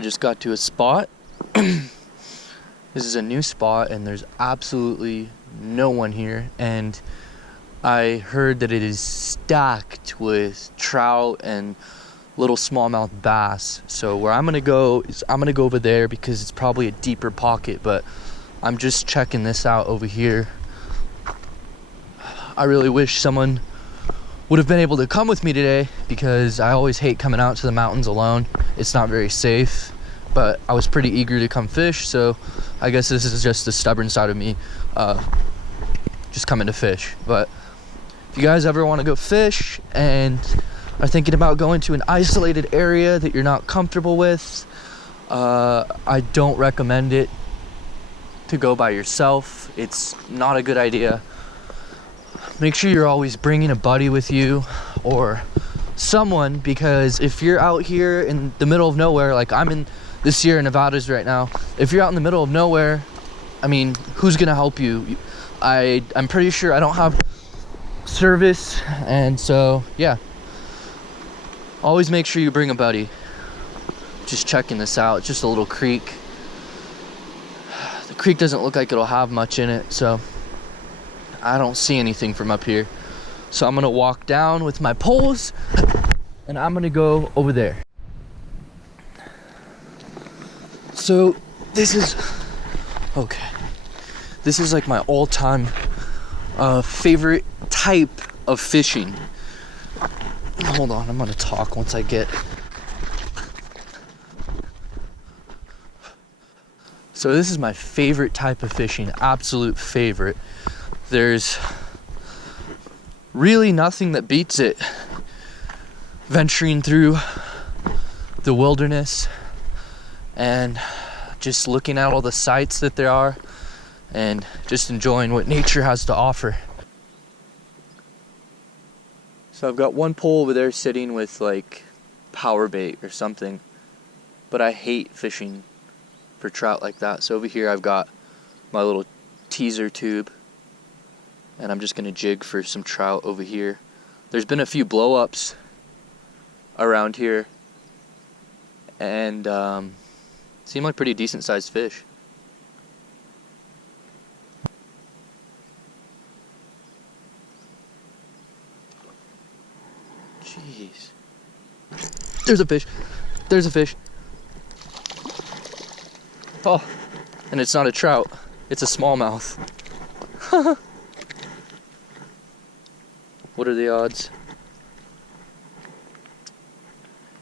I just got to a spot. This is a new spot and there's absolutely no one here, and I heard that it is stacked with trout and little smallmouth bass. So where I'm gonna go is I'm gonna go over there because it's probably a deeper pocket, but I'm just checking this out over here. I really wish someone would have been able to come with me today because I always hate coming out to the mountains alone. It's not very safe, but I was pretty eager to come fish, so I guess this is just the stubborn side of me just coming to fish. But if you guys ever want to go fish and are thinking about going to an isolated area that you're not comfortable with, I don't recommend it to go by yourself. It's not a good idea. Make sure you're always bringing a buddy with you or someone, because if you're out here in the middle of nowhere, like I'm in this year in Nevada's right now, if you're out in the middle of nowhere, I mean, who's gonna help you? I'm pretty sure I don't have service, and so yeah, always make sure you bring a buddy. Just checking this out, it's just a little creek. The creek doesn't look like it'll have much in it, so I don't see anything from up here. So I'm gonna walk down with my poles and I'm gonna go over there. So this is okay. This is like my all-time favorite type of fishing. Hold on, I'm gonna talk once I get. So this is my favorite type of fishing, absolute favorite. There's really nothing that beats it. Venturing through the wilderness and just looking at all the sights that there are and just enjoying what nature has to offer. So I've got one pole over there sitting with like power bait or something, but I hate fishing for trout like that. So over here I've got my little teaser tube, and I'm just gonna jig for some trout over here. There's been a few blow-ups around here, and seem like pretty decent sized fish. Jeez. There's a fish. There's a fish. Oh, and it's not a trout. It's a smallmouth. What are the odds?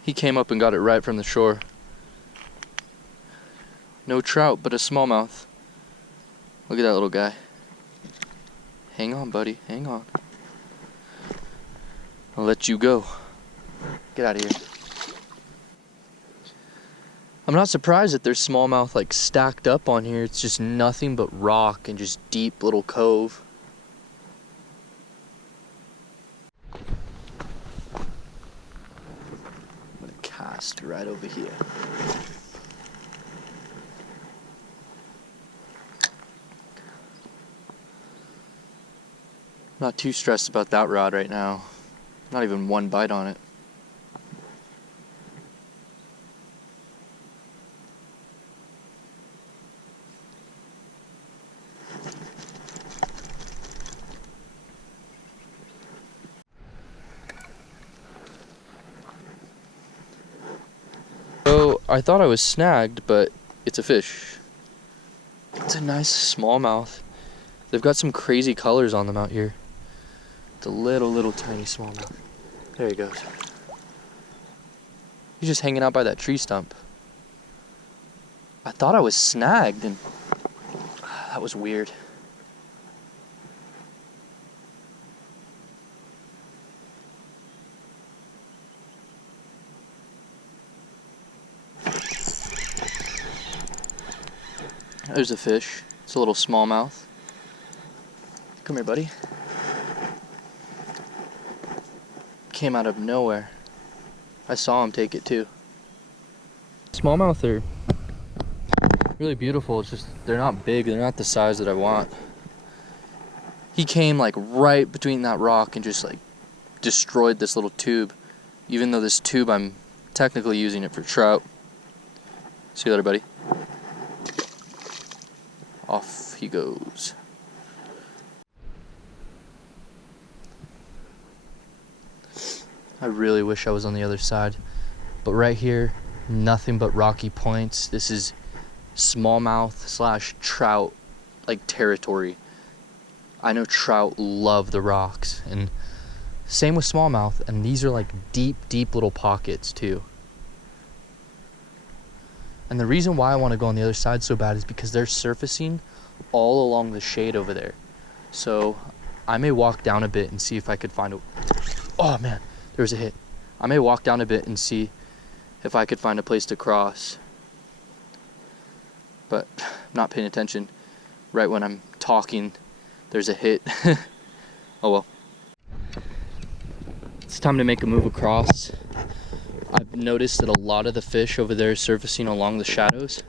He came up and got it right from the shore. No trout, but a smallmouth. Look at that little guy. Hang on, buddy. Hang on. I'll let you go. Get out of here. I'm not surprised that there's smallmouth like stacked up on here. It's just nothing but rock and just deep little cove. I'm gonna cast right over here. Not too stressed about that rod right now. Not even one bite on it. So I thought I was snagged, but it's a fish. It's a nice smallmouth. They've got some crazy colors on them out here. It's a little tiny smallmouth. There he goes. He's just hanging out by that tree stump. I thought I was snagged, and that was weird. There's a fish. It's a little smallmouth. Come here, buddy. Came out of nowhere. I saw him take it too. Smallmouth are really beautiful. It's just they're not big. They're not the size that I want. He came like right between that rock and just like destroyed this little tube. Even though this tube, I'm technically using it for trout. See you later, buddy. Off he goes. I really wish I was on the other side, but right here, nothing but rocky points. This is smallmouth / trout like territory. I know trout love the rocks, and same with smallmouth, and these are like deep little pockets too. And the reason why I want to go on the other side so bad is because they're surfacing all along the shade over there. So I may walk down a bit and see if I could find a... Oh man, there's a hit. I may walk down a bit and see if I could find a place to cross. But I'm not paying attention. Right when I'm talking, there's a hit. Oh well. It's time to make a move across. I've noticed that a lot of the fish over there are surfacing along the shadows.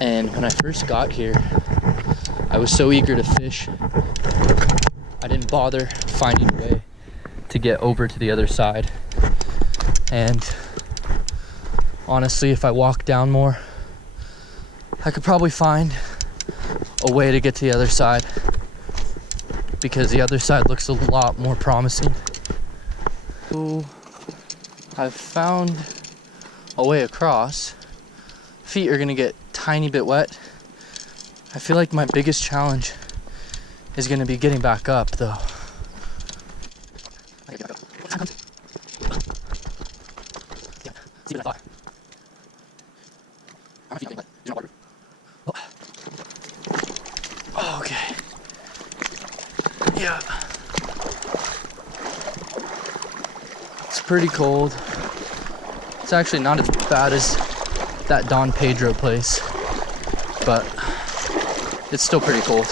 And when I first got here, I was so eager to fish, I didn't bother finding a way to get over to the other side. And honestly, if I walk down more, I could probably find a way to get to the other side, because the other side looks a lot more promising. So I've found a way across. Feet are gonna get tiny bit wet. I feel like my biggest challenge is gonna be getting back up though. Okay. Yeah. It's pretty cold. It's actually not as bad as that Don Pedro place, but it's still pretty cold.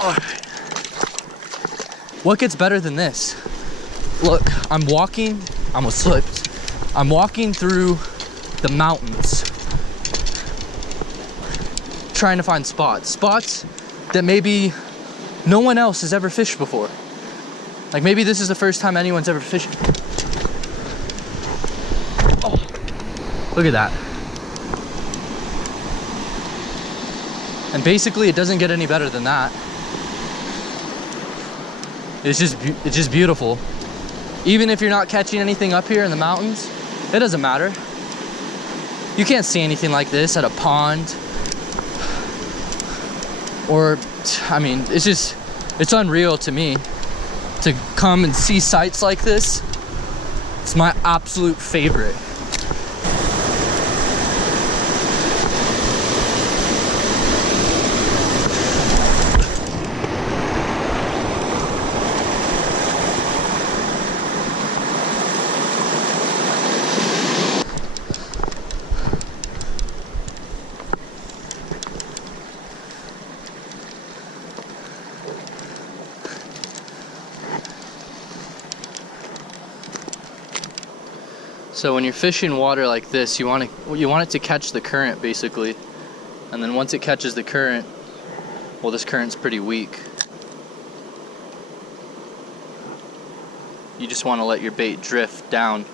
All right. What gets better than this? Look, I'm walking, I almost slipped. I'm walking through the mountains, trying to find spots that maybe no one else has ever fished before. Like maybe this is the first time anyone's ever fished. Oh, look at that. And basically it doesn't get any better than that. It's just beautiful. Even if you're not catching anything up here in the mountains, it doesn't matter. You can't see anything like this at a pond. Or, I mean, it's unreal to me to come and see sights like this. It's my absolute favorite. So when you're fishing water like this, you want it to catch the current basically. And then once it catches the current, well, this current's pretty weak. You just want to let your bait drift down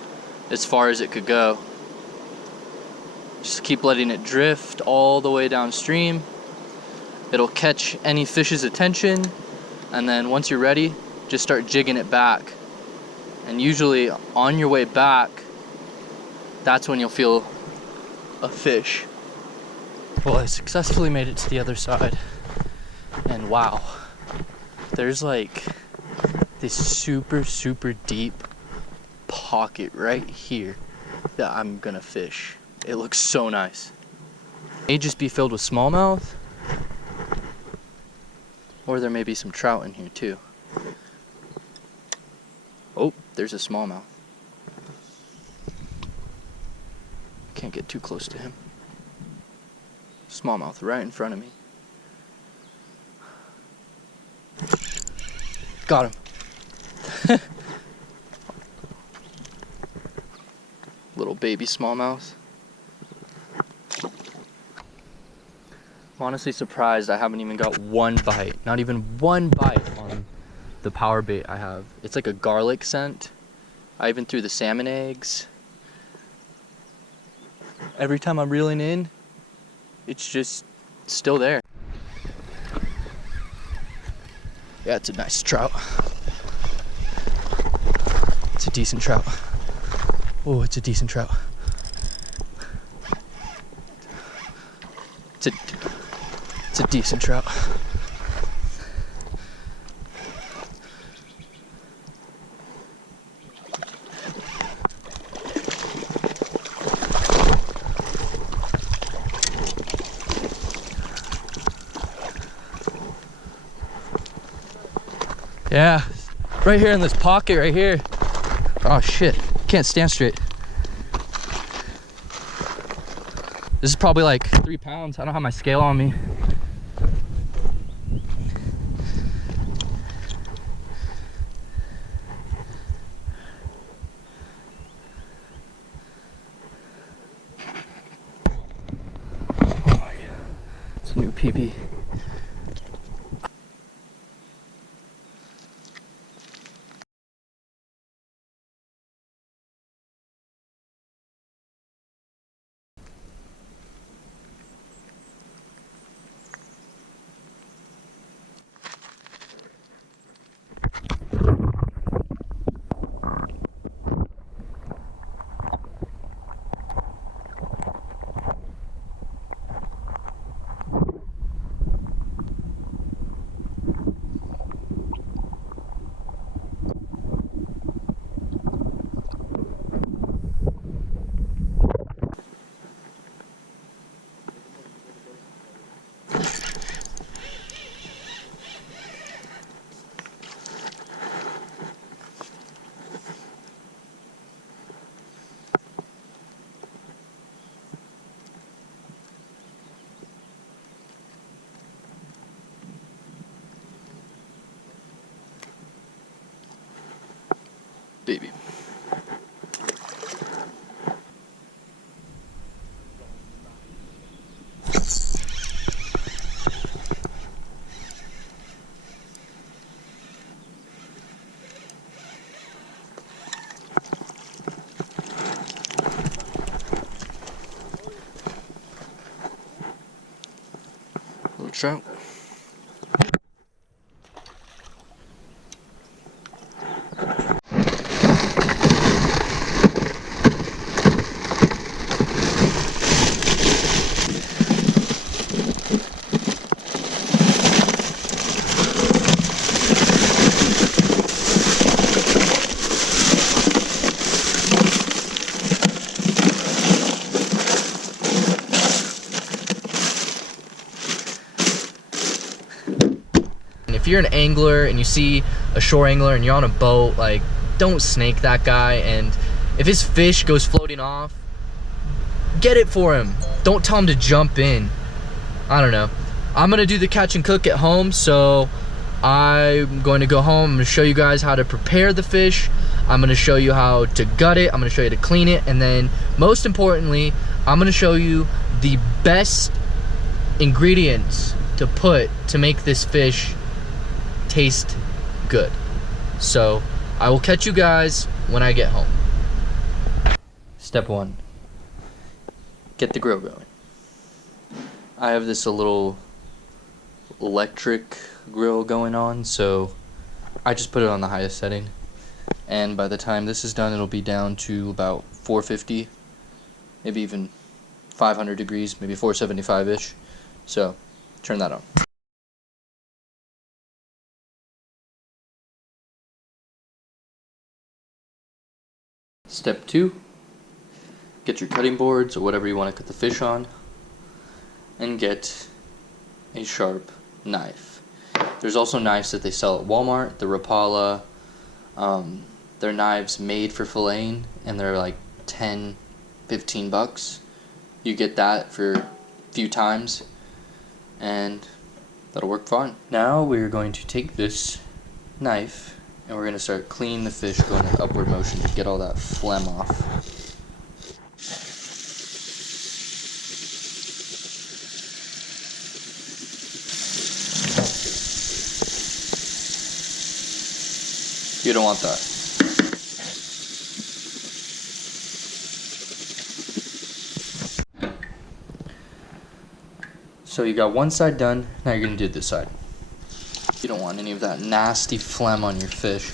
as far as it could go. Just keep letting it drift all the way downstream. It'll catch any fish's attention, and then once you're ready, just start jigging it back. And usually on your way back, that's when you'll feel a fish. Well, I successfully made it to the other side, and wow, there's like this super deep pocket right here that I'm gonna fish. It looks so nice. It may just be filled with smallmouth, or there may be some trout in here too. Oh, there's a smallmouth. Can't get too close to him. Smallmouth right in front of me. Got him. Little baby smallmouth. I'm honestly surprised I haven't even got one bite. Not even one bite on the power bait I have. It's like a garlic scent. I even threw the salmon eggs. Every time I'm reeling in, it's just still there. Yeah, it's a nice trout. It's a decent trout. Oh, it's a decent trout. It's a decent trout. Yeah, right here in this pocket right here. Oh shit, can't stand straight. This is probably like 3 pounds. I don't have my scale on me. Oh yeah, it's a new PB. Baby. Little trout. If you're an angler and you see a shore angler and you're on a boat, like, don't snake that guy. And if his fish goes floating off, get it for him. Don't tell him to jump in. I don't know. I'm gonna do the catch and cook at home, so I'm going to go home. I'm gonna show you guys how to prepare the fish. I'm gonna show you how to gut it. I'm gonna show you to clean it. And then most importantly, I'm gonna show you the best ingredients to put to make this fish taste good. So I will catch you guys when I get home. Step 1, get the grill going. I have this a little electric grill going on, so I just put it on the highest setting, and by the time this is done, it'll be down to about 450, maybe even 500 degrees, maybe 475-ish. So turn that on. Step 2, get your cutting boards or whatever you want to cut the fish on, and get a sharp knife. There's also knives that they sell at Walmart, the Rapala. They're knives made for filleting, and they're like 10, 15 bucks. You get that for a few times, and that'll work fine. Now we're going to take this knife and we're going to start cleaning the fish, going in upward motion to get all that phlegm off. You don't want that. So you got one side done, now you're going to do this side. You don't want any of that nasty phlegm on your fish.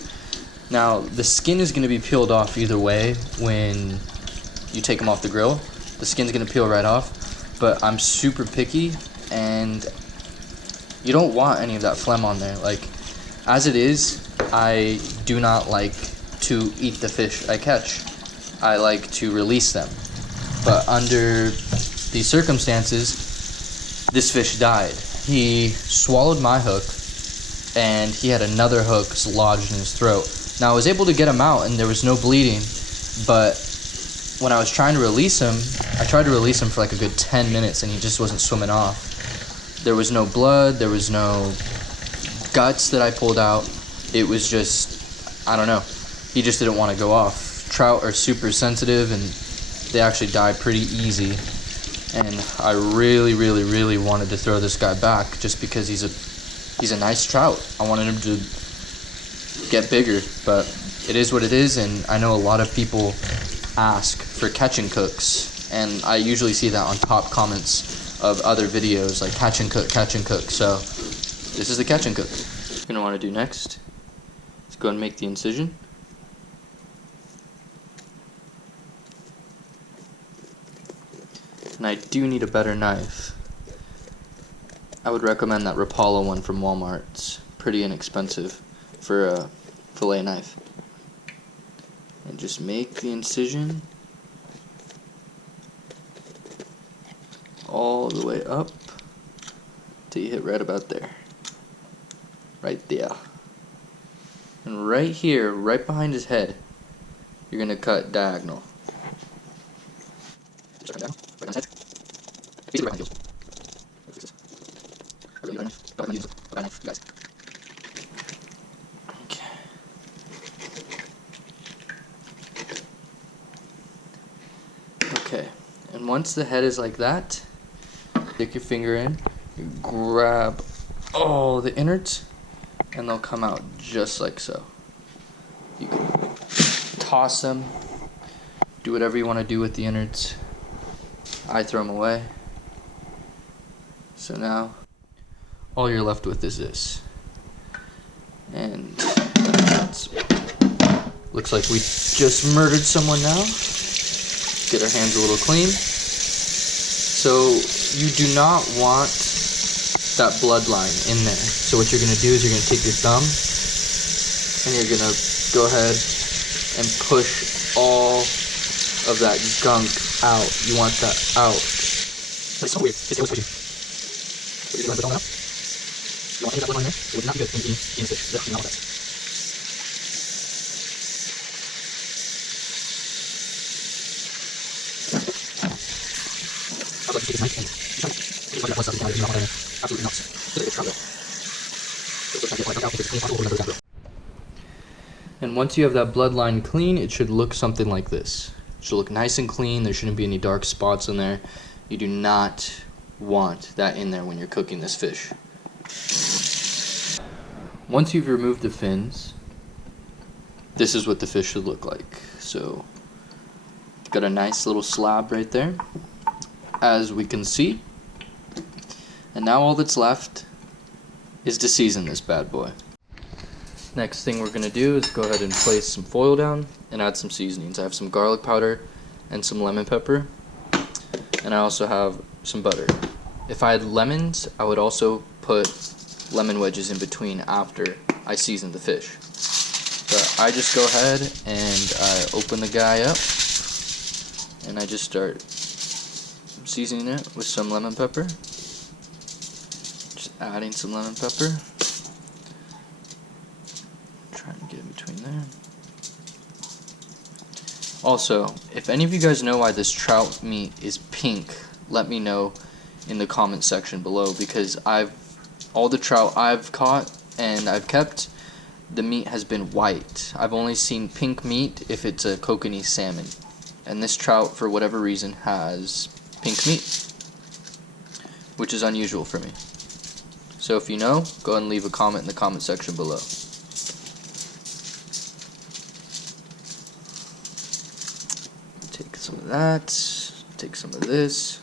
Now, the skin is going to be peeled off either way when you take them off the grill. The skin's going to peel right off, but I'm super picky, and you don't want any of that phlegm on there. Like, as it is, I do not like to eat the fish I catch. I like to release them. But under these circumstances, this fish died. He swallowed my hook, and he had another hook lodged in his throat. Now, I was able to get him out, and there was no bleeding, but when I was trying to release him, I tried to release him for like a good 10 minutes, and he just wasn't swimming off. There was no blood, there was no guts that I pulled out. It was just, I don't know, he just didn't want to go off. Trout are super sensitive, and they actually die pretty easy. And I really wanted to throw this guy back just because he's a nice trout. I wanted him to get bigger, but it is what it is, and I know a lot of people ask for catch and cooks, and I usually see that on top comments of other videos, like catch and cook, so this is the catch and cook. What you're going to want to do next is go and make the incision. And I do need a better knife. I would recommend that Rapala one from Walmart. It's pretty inexpensive for a fillet knife. And just make the incision all the way up till you hit right about there. Right there. And right here, right behind his head, you're going to cut diagonal. Just cut down, right on his head. Basically right on the heels. Guys. Okay. Okay, and once the head is like that, stick your finger in, you grab all the innards, and they'll come out just like so. You can toss them, do whatever you want to do with the innards. I throw them away. So now, all you're left with is this. And that's, looks like we just murdered someone now. Get our hands a little clean. So you do not want that bloodline in there. So what you're going to do is you're going to take your thumb and you're going to go ahead and push all of that gunk out. You want that out. That's so weird. It's always pushing. So you're going to put it all out. You want any of that bloodline in there? It would not be good in eating fish. Definitely not the best. And once you have that bloodline clean, it should look something like this. It should look nice and clean. There shouldn't be any dark spots in there. You do not want that in there when you're cooking this fish. Once you've removed the fins, this is what the fish should look like. So, got a nice little slab right there, as we can see. And now all that's left is to season this bad boy. Next thing we're going to do is go ahead and place some foil down and add some seasonings. I have some garlic powder and some lemon pepper, and I also have some butter. If I had lemons, I would also put lemon wedges in between after I season the fish. But I just go ahead and I open the guy up and I just start seasoning it with some lemon pepper. Just adding some lemon pepper. Trying to get in between there. Also, if any of you guys know why this trout meat is pink, let me know in the comment section below, because all the trout I've caught and I've kept, the meat has been white. I've only seen pink meat if it's a kokanee salmon, and this trout for whatever reason has pink meat, which is unusual for me. So if you know, go ahead and leave a comment in the comment section below. Take some of that, take some of this.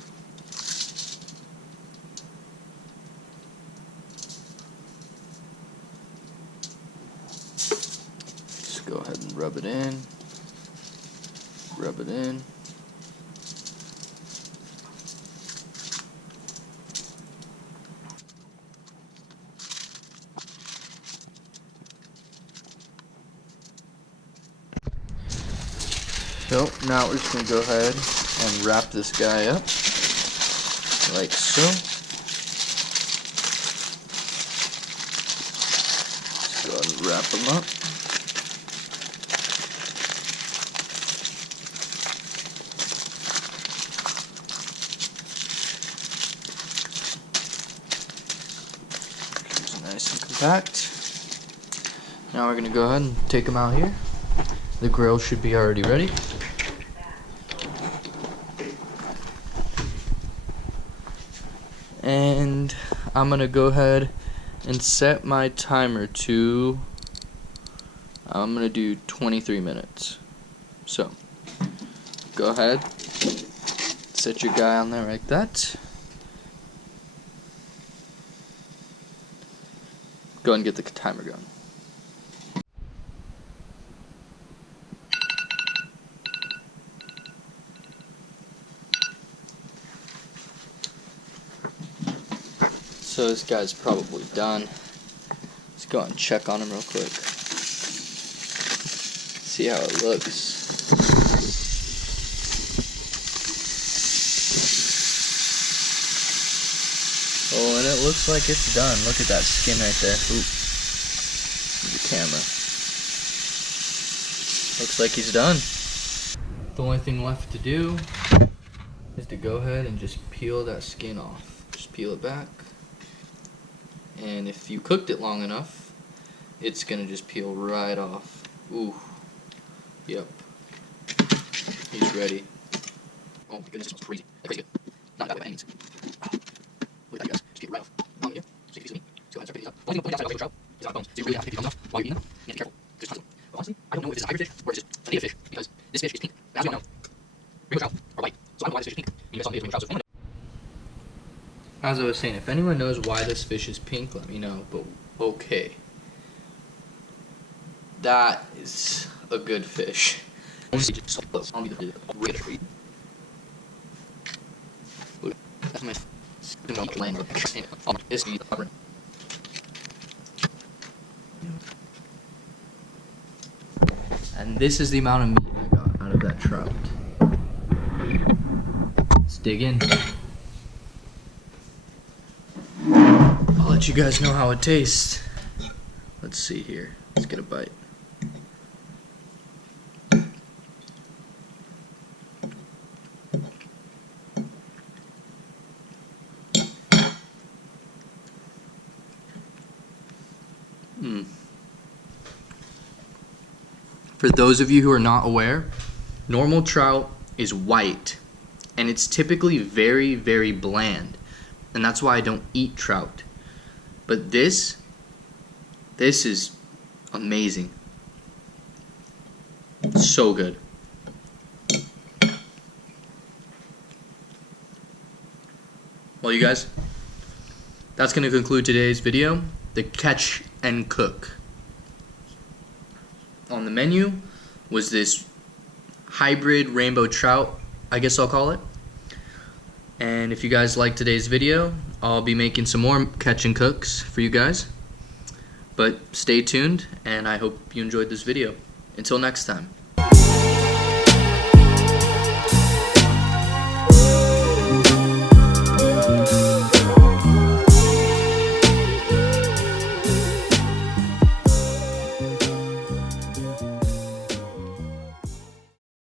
go ahead and rub it in. Rub it in. So now we're just going to go ahead and wrap this guy up like so. Just go ahead and wrap him up. Keeps it nice and compact. Now we're going to go ahead and take him out here. The grill should be already ready. And I'm gonna go ahead and set my timer to, I'm gonna do 23 minutes. So go ahead, set your guy on there like that. Go ahead and get the timer going. So this guy's probably done. Let's go and check on him real quick. See how it looks. Oh, and it looks like it's done. Look at that skin right there. Oop. The camera. Looks like he's done. The only thing left to do is to go ahead and just peel that skin off. Just peel it back. And if you cooked it long enough, it's gonna just peel right off. Ooh. Yep. He's ready. Oh my goodness, it smells crazy. That's crazy good. Not that bad by any means. Look at that, you guys. Just get it right off. On here. So you can see. So go ahead and start picking these up. One thing to point out about Rainbow Trout is out of bones. So you really have to pick these bones off while you're eating them. You have to be careful. Because it's possible. But honestly, I don't know if this is a hybrid fish or it's just a native fish. Because this fish is pink. And as we all know, Rainbow Trout are white. So I don't know why this fish is pink. You guys saw Rainbow Trout, so as I was saying, if anyone knows why this fish is pink, let me know. But okay, that is a good fish. That's my and this is the amount of meat I got out of that trout. Let's dig in. I'll let you guys know how it tastes. Let's see here. Let's get a bite. For those of you who are not aware, normal trout is white, and it's typically very, very bland, and that's why I don't eat trout. But this is amazing. So good. Well, you guys, that's going to conclude today's video, the catch and cook. On the menu was this hybrid rainbow trout, I guess I'll call it. And if you guys like today's video, I'll be making some more catch and cooks for you guys. But stay tuned, and I hope you enjoyed this video. Until next time.